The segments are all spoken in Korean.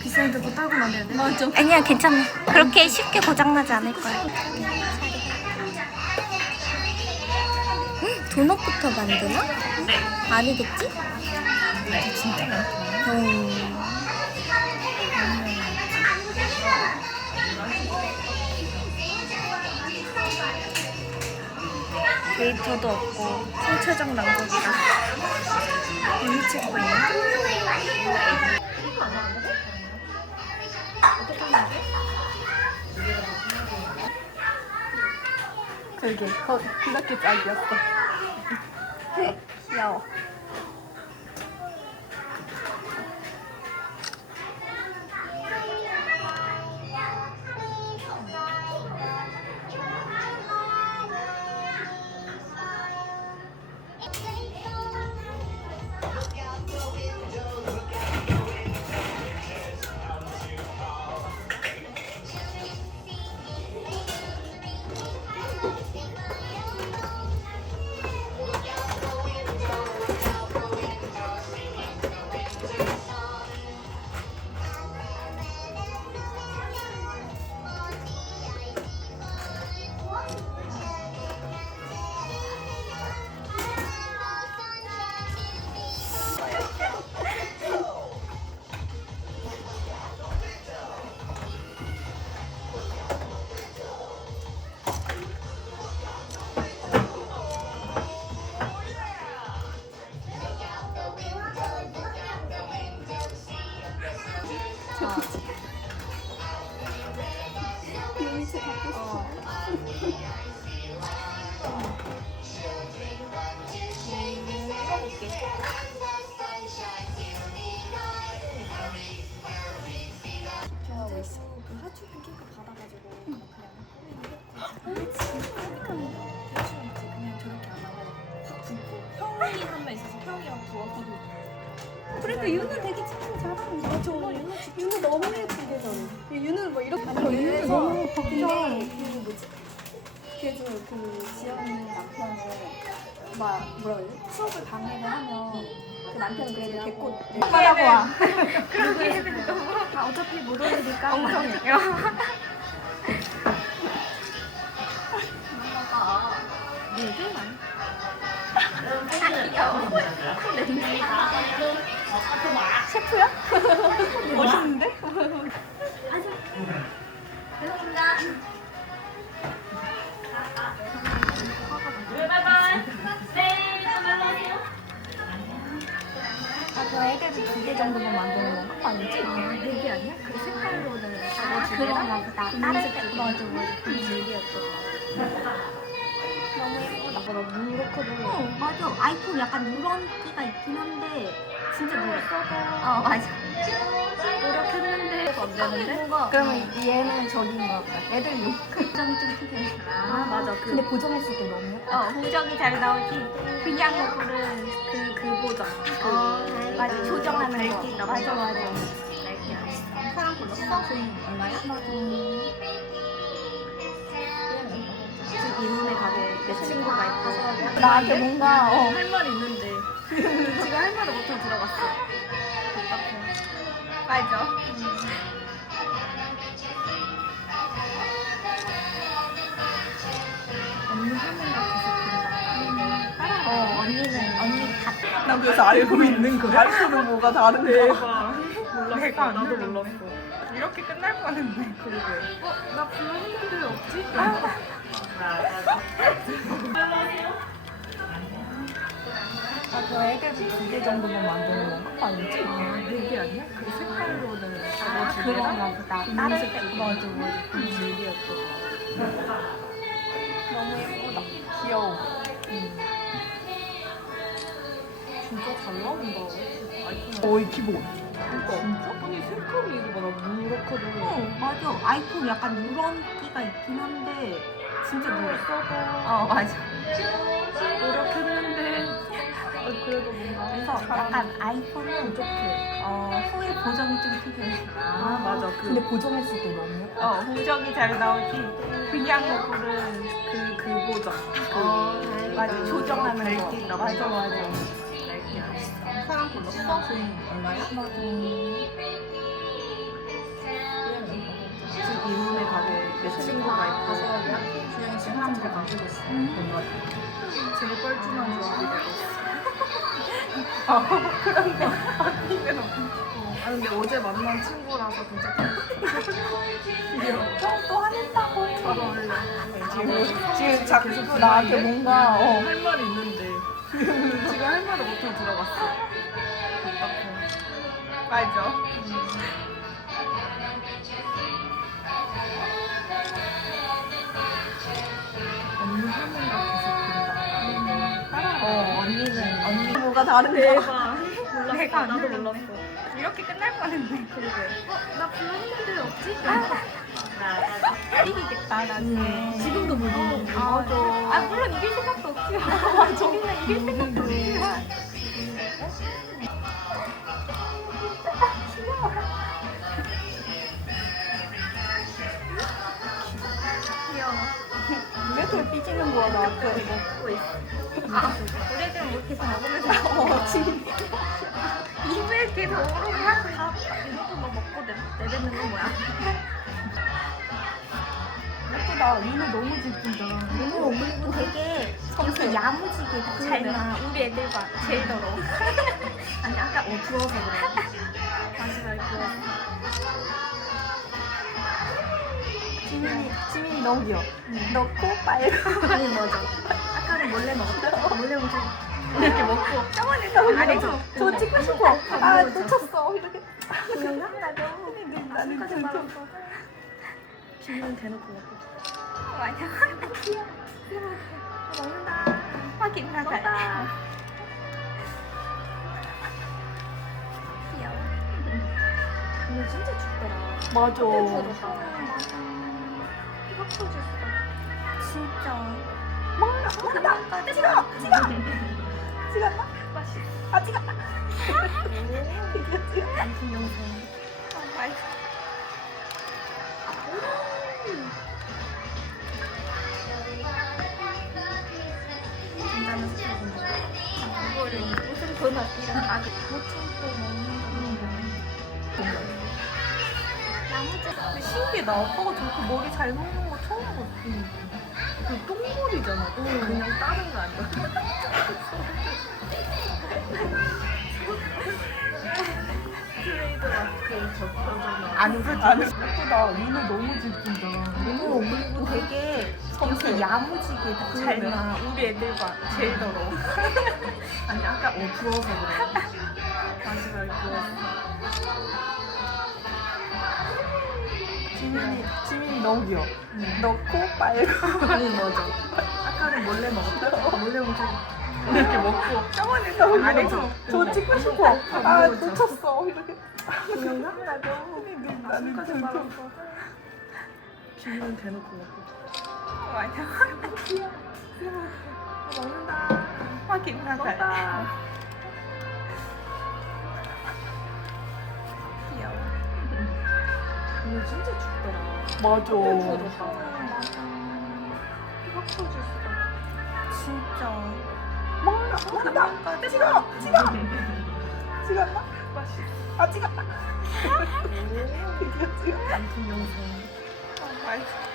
비싼데 더 떨구면 안 되는데? 맞아. 아니야 괜찮아. 그렇게 쉽게 고장나지 않을 거야. 응? 도넛부터 만드나? 네. 아니겠지? 진짜 많다. 음. 데이터도 없고 총체적 낭독이다. 이미 찍고 있네. 그게 거, 그렇게 짝이었어. 귀여워. 맞아. 유는 너무 예쁘게 잘해. 유는 뭐 이렇게. 아니, 유는 그래서 너무 근데 근데 그 뭐지? 그래서 그 지연이 남편을 막 뭐라 그래? 수업을 방해를 하면 그 남편은 그래도 개꽃 하라고 와. 그러게 해도 아, 어차피 못 올리니까 엉덩이. 셰프야? 멋있는데? 아, 저 애들도 두개 정도만 만드는 건가? 아니지? 네개 아니야? 그 색깔로는 아, 그런가 보다. 다른 색 맞아 맞아. 그 네개였던 너무 예쁘다. 거. 나 무로크도 어, 맞아. 아이폰 약간 누런 기가 있긴 한데 진짜 노래. 어, 맞아. 노력했는데 안 되는데? 그러면 얘는 저기인 것 같다. 애들용. 보정이 좀 필요해. 아 맞아 그 근데 보정했을 때 너무. 어, 보정이 잘 나오지. 그냥 고른 그, 그 보정. 그, 맞아. 조정하는 거. 맞아, 맞아. 사람 불렀어? 얼마야? 지금 이모네 가게 내 친구가 있고 나한테 뭔가 어. 할말 있는데 지금 할 말을 못하고 들어갔어 답답해. 언니 계속 그린다 어, 언니는, 언니 다. 난 그래서 알고 있는 거야. 알고는 뭐가 다른 거야. 대박 몰랐어 내가 안 나도 몰랐어 이렇게 끝날 뻔했네. 그러게 어? 나 불렀는데 없지? 아, 저 애들도 두개 정도만 만드는 건가? 아니지? 네개 아니야? 그 색깔로는 아, 그런가 보다. 다른 두 색. 개. 맞아 맞아 그 네개였던 너무 예쁘다. 귀여워. 진짜 잘 나온다 아이폰 어이 기본. 그러니까 진짜? 아니 색깔이 이거 봐 무로크도 어, 맞아. 아이폰 약간 누런기가 있긴 한데 진짜. 써도 어, 맞아. 어, 그래도 뭔가 그래서 약간 아이폰은 조금 그, 어, 후에 보정이 좀 필요해. 아, 맞아. 그- 근데 보정했을 때 너무 어, 보정이 잘 나오지. 그냥 거꾸는 그, 그 보정. 그, 아, 맞아, 조정하는 거. 밝기 맞아, 맞아. 밝기 나오는 거. 사람 골랐어? 지금 얼마야? 맞아. 지금 이 몸에 가게 내 친구가 있고 그냥 지금 사람들 가지고 있어. 음. 음. 제일 뻘쭘한 조합이 되고 아 그런 거 아니면 아 근데 어제 만난 친구라서 괜찮다. 형또 화낸다고. 잘 어울려. 지금 지금 자꾸 나한테 뭔가 어. 할 말이 있는데 지금 할 말을 못하고 들어갔어. 답답해. 언 뭐가 다른데. 몰랐어. 내가 나도 몰랐어. 몰랐어. 이렇게 끝날 뻔했네. 그러게. 어, 나 불렀는데 없지? 나 이기겠다 나중에. 지금도 못 이기는데. 맞아. 아 물론 이길 생각도 없지. 우리는 이길 생각도 없지. 귀여워. 왜돌 삐지는 거야 나한테. 우리들은 뭐 계속 먹으면서 어 지금. 입에 계속 오르면 다 이것도 뭐 먹고 내, 내뱉는 건 뭐야? 예쁘다. 위는 너무 지킨다. 너무 그리고 되게 이렇게 야무지게 다잘 나. 우리 애들과 제일 더러워. 아니 아까 어 부어서 그래. 다시 말 부어서. 지민이 지민이 너무 귀여워. 너코 빨고. 아니 맞아. 아까는 몰래 먹었다. 몰래 먹고 이렇게 먹고 저번에 아래서 저 찍고 싶어. 아 놓쳤어. 이렇게. 동영상 나도 나는 까지 좀 말아서 비밀 대놓고 먹고. 맞아. 귀여워. 먹는다. 확인 사살. 귀여워. 오늘 진짜 춥더라. 맞아. 이거 터졌어. 진짜. 뭔가 뭔가 찍어 찍어 찍었나? 아 찍었다. 찍었다. 아기 먹는다. 나머지 근데 신기해 나 아빠가 저렇게 머리 잘 먹는 거 처음 봤어. 그 똥머리잖아. 그냥 다른 거 아니야? 트레이드 마크 적혀잖아. 안. 안 예쁘다. 위는 너무 지킨다. 너무 그리고 되게 이렇게 야무지게 다잘 나. 우리 애들과 제일 더러워. 아니 아까 어 부어서 그래. 말 부었어. 지민이 지민이 너무 귀여워. 코 빨고. 아니 맞아. 아까는 몰래 먹었다. 몰래 먹고 이렇게 먹고 저번에 저 아래서 저 찍고 싶어. 다아 먹었죠. 놓쳤어. 이렇게. 나도 나는 나까지 좀- 말아서 비밀 대놓고 먹고 맞아. 먹는다. 확인 사살. 먹다. 오늘 진짜 춥더라. 맞아. 터졌어. 진짜. 뭔가 뭔가 찍어 찍어 찍었나? 아 찍었다. 드디어 찍었다. 단순 영상. 맛있어.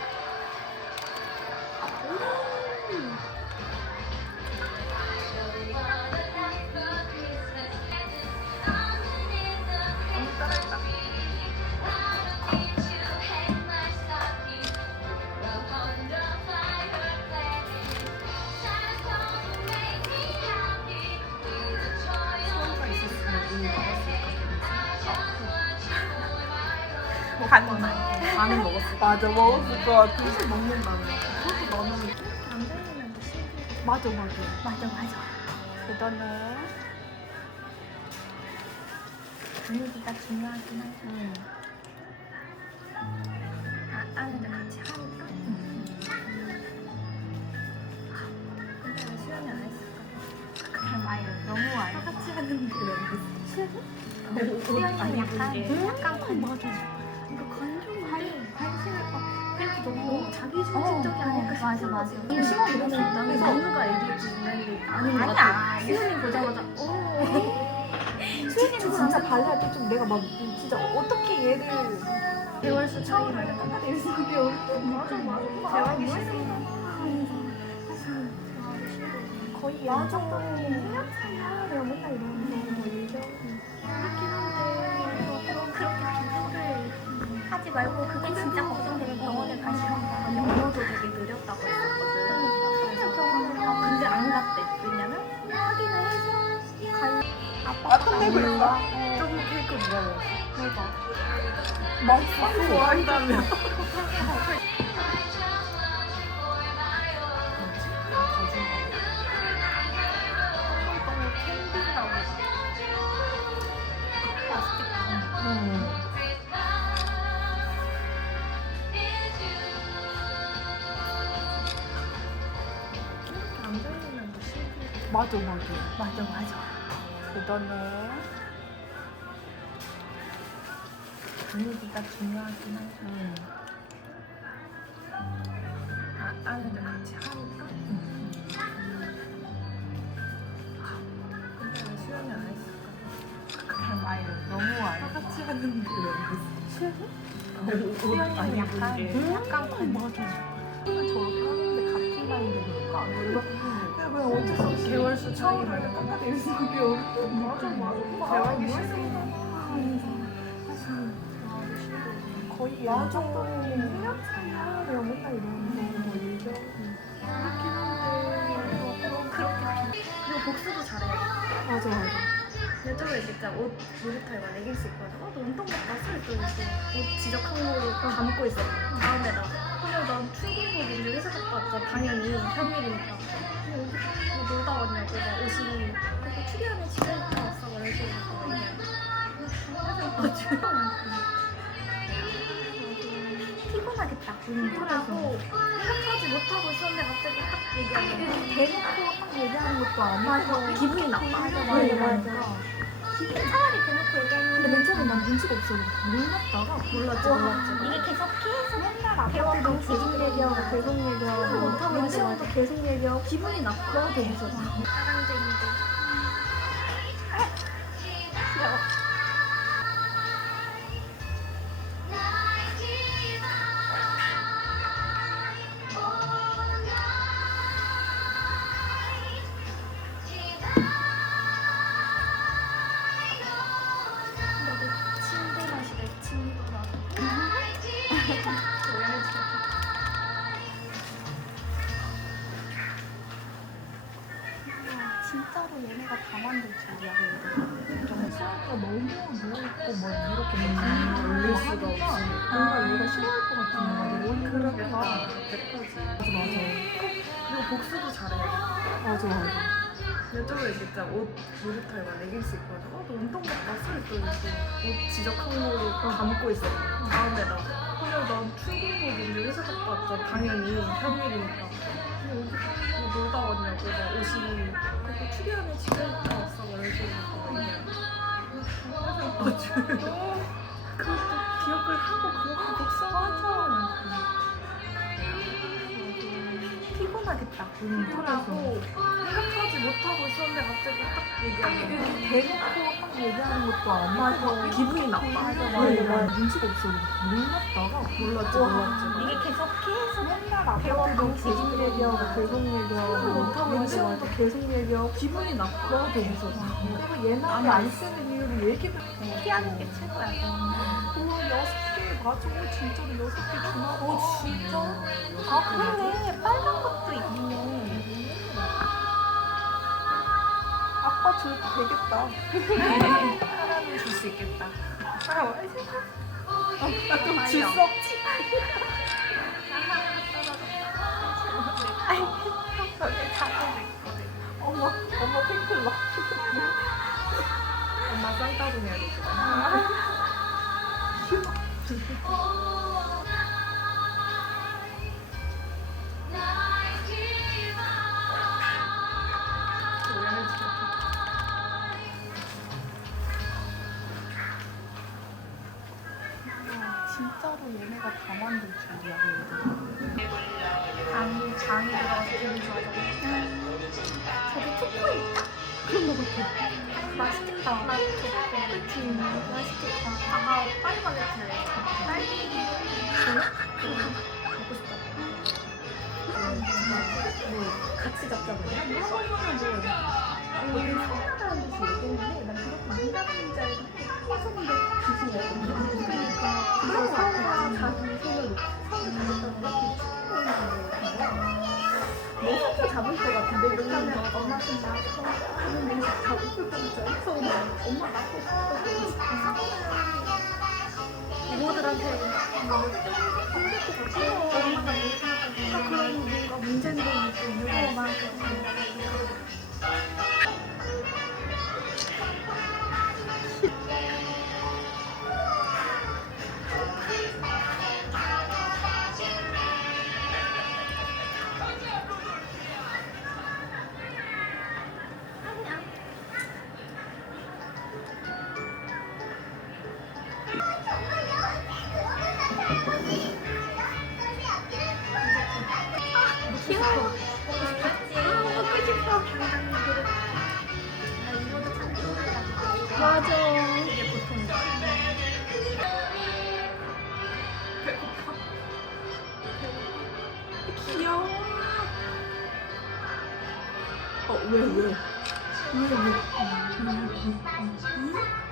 반은 먹었을 까 맞아 먹었을 것 같아. 계속 먹는다며. 그것도 들리면 신기해. 맞아 맞아. 맞아 맞아. 그다네. 분위기가 중요하긴 하죠. 응. 아, 아 근데 같이 하니까. 근데 왜 수연이 안 했을까? 그냥 아예 너무 아예. 다 같이 하는데 수연이? 수연이는 약간 약간 관 맞아. 자기 중심적이 아닐까 싶어. 맞아 맞아. 이 시간 보면 나는 누가 얘기해주는데 아닌 것 같아. 수연이 보자마자 오. 수현이는 진짜 발레할 때좀 내가 막 진짜 어떻게 얘를 대월수 차이를 똑같이 이렇게 맞아 맞아 대화하기 싫어 거의 맞아. 1년 차야. 내가 맨날 이러는데 뭐 일정 그렇긴 한데 말고 그게 진짜 걱정되면 병원에 가시던가 영어도 되게 느렸다고 했었거든. 근데 안 갔대. 왜냐면 확인을 해서 갈 아빠가 아, 끝내고 있나? 조금 케이크 먹었어? 내가 맛있어. 좋아한다며. 맞아 맞아 맞아 맞아. 그러네 분위기가 중요하긴 하죠. 응. 아, 아는데 같이 하니까 근데 왜 수연이 안 했을까? 그냥 와요. 너무 와요. 다 같이 하는데 왜 수연이는 약간 음, 약간 관계. 저렇게 하는데 같은 나이인데 그럴까? 수 없이 개월수 차이 나는 끝까지 있으면 맞아 맞아 대박이 싫어 거의 맞아 1년 차야 내가 맨날 이러는데 뭐 비- 그리고 복수도 잘해요. 맞아 맞아 요즘에 진짜 옷 모니터에 막 레깅스 입고 와서 어, 너 운동 갔다 왔어? 했더니 옷 지적한 거로 담고 있어. 다음에 나 그냥 난 출근복인데 회사 갔다 왔잖아. 당연히 평일이니까. 뭐 놀다 왔냐고 막 옷이 그거 출연에 집에 갔다 왔어. 그래서 그냥 피곤하겠다. 운동하고 생각하지 못하고 있었는데 갑자기 딱 얘기하면 대놓고 딱 얘기하는 것도 아니고. 기분이 나빠. 맞아 맞아, 차라리 대놓고 얘기하면 근데 맨 처음에 난 눈치가 없어 몰랐다가 몰랐지 와, 몰랐지 이게 계속 배웠던 아빠도 계속 얘기하고 계속 얘기하고 민지랑도 계속 얘기하고 기분이 나빠. 너무 재밌어. 사랑쟁이들 줄이야 좀 수학과 너무 누워있고 뭐 이렇게 놀릴 수가 없이 뭔가 얘가 싫어할 것 같은 거야 그러니까 맞아 맞아. 그리고 복수도 잘해 맞아 맞아. 요즘에 진짜 옷 모니터에 막 레깅스 입고 와서 어너 운동 갔다 왔어? 했더니 옷 지적한 거로 담고 있어. 다음에 나. 그냥 난 출근복인데 회사 갔다 왔잖아. 당연히 평일이니까. 근데 뭐 놀다 왔냐고 막 옷이 그거 출연에 집에 갔다 왔어 그래서 그냥 맞아. 그것도 기억을 하고 그렇게 복수하자 피곤하겠다. 운동하고 생각하지 못하고 있었는데 갑자기 딱 얘기하면 대놓고 딱 얘기하는 것도 아니고 맞아. 기분이 나빠. 맞아, 맞아. 눈치가 없어. 몰랐다가 몰랐지 몰랐지. 이게 계속 계속 맨날 아빠도 계속 얘기하고 계속 얘기하고 못하고 민지랑도 계속 얘기하고 기분이 나빠 그래서 그리고 얘는 안 쓰는 이유를 얘기를 피하는 게 최고야. 우와 여섯 개 어, 진짜로 여섯 개 주나 봐. 진짜? 아 그러네 빨간 것도 있네. 아빠 줘도 되겠다. 사람은 줄수 있겠다. 줄수 없지? 어머 어머 팬클럽. 엄마 쌍따봉 해야 되잖아 진짜로 얘네가 다 만들 줄이야 장, 장이 들어가서 기분 좋아져 저기 초코 있다? 그런 거 같아. 맛있겠다. 그치? 맛있겠다. 아까 빨리 말했잖아. 빨리. 먹고 싶다. 뭐 같이 잡자고요? 뭐 하고 있는 뭐 우리 사랑하다는 듯이 얘기했는데 난 그렇게 민감한 줄 알고 빠졌는데 기준이 약간 그러니까 그래서 사랑과 자기 손으로 손을 서로 다녔다는 게 충분히 거 같아요. 내 손도 잡을 것 같은데 이렇게 하면 엄마 손 나고 하는데 잡을 것 같아 손을 엄마 나고 싶어 이모들한테 뭔가 힘들 것 같고 엄마가 못하고 그런 뭔가 문제들이 좀 있는 거같 왜?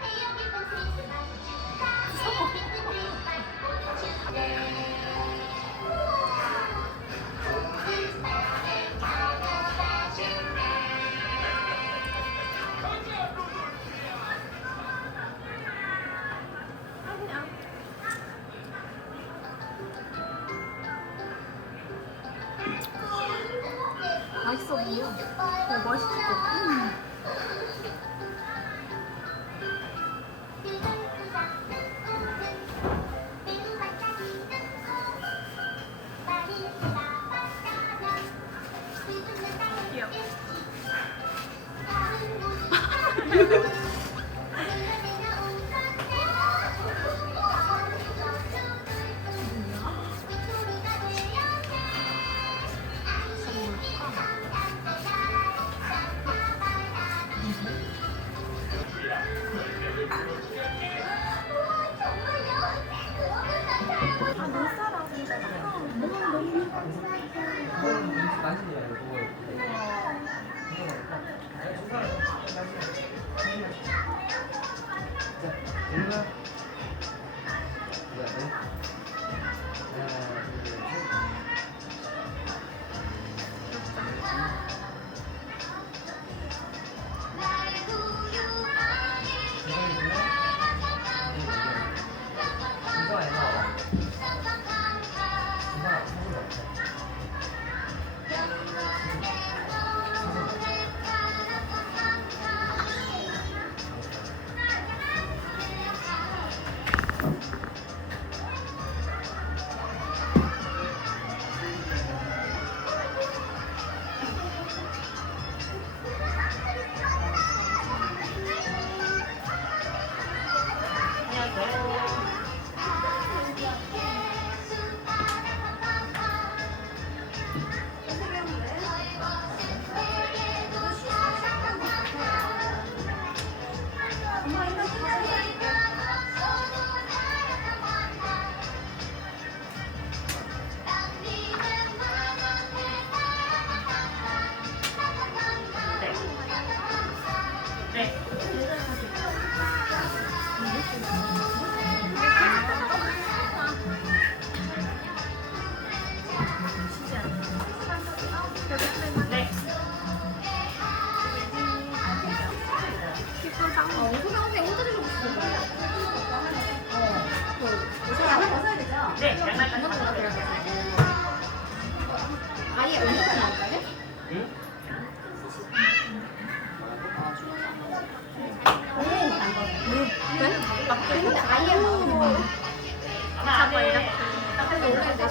잡아 이렇게.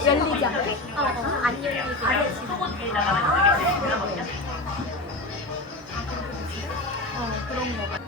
열리지 않게. 어, 어, 안. 아래 지금. 어, 그런 거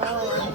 哦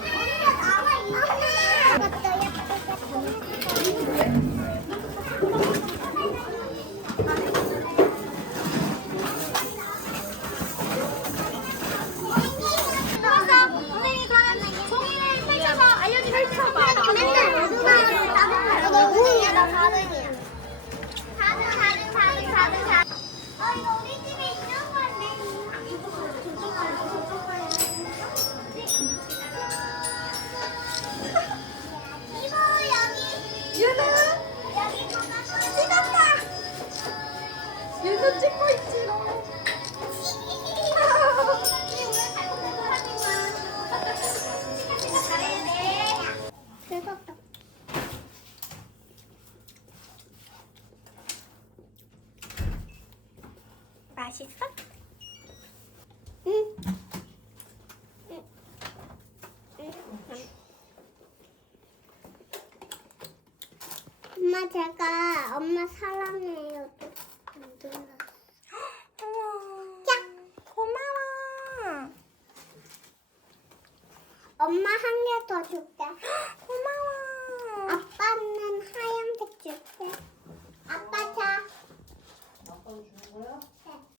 제가 엄마 사랑해